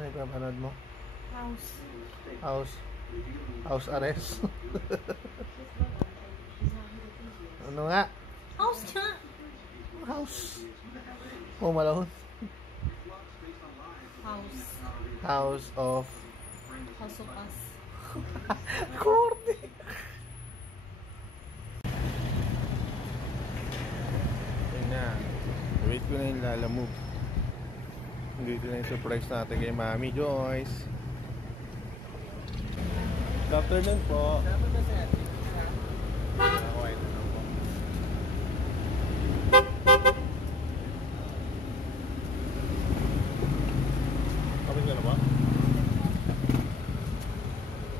Ano yung papanood mo? House. House arrest. Ano nga? House nga! House. Home Alone. House of Us. Cordy. Ayun na. Wait ko na yung lalamove. Dito na yung surprise natin kay Mami Joyce. Good afternoon po. Nakawait na lang po. Kapit ka na ba?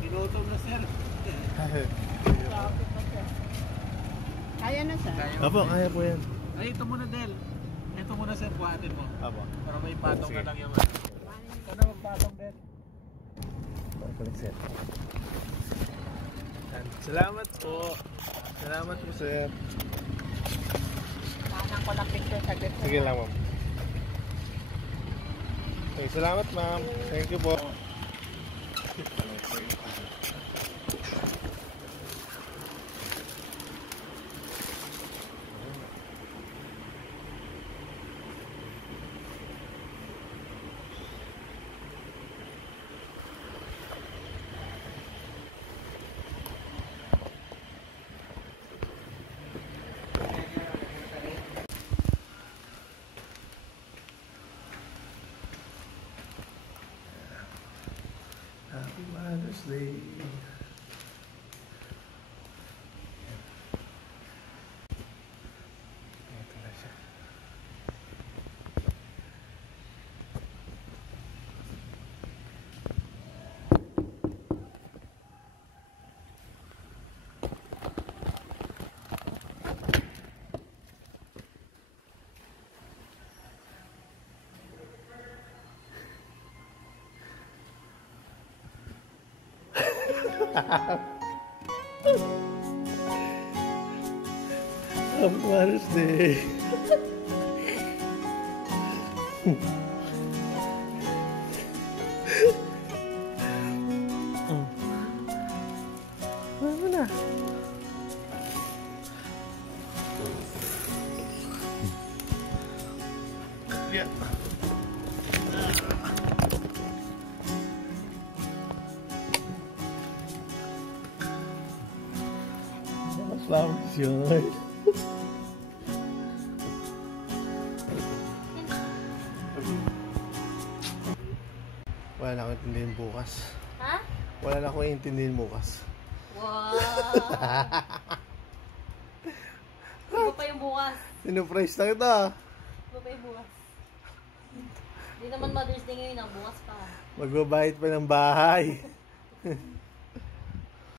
Inutom na sir. Kaya na siya. Apo, kaya po yan. Ay, ito muna Del. Ito muna sir, buhatin mo. Apo. Para may patong ka lang yung ito na magpatong Del. Balik sir. Salamat po. Salamat po sir. Manang ko lang picture sa gitna. Sige lang ma'am. Okay, salamat ma'am. Thank you po. Happy Mother's Day. Ito na siya. Happy Mother's Day. Ano na? Yeah. Flowers yun. Wala na akong intindihin bukas. Ha? Wala na akong intindihin bukas. Wow! Iba pa yung bukas. Sinuprice na kita. Iba pa yung bukas. Hindi naman Mother's Day ngayon, ang bukas pa. Magbabayad pa ng bahay.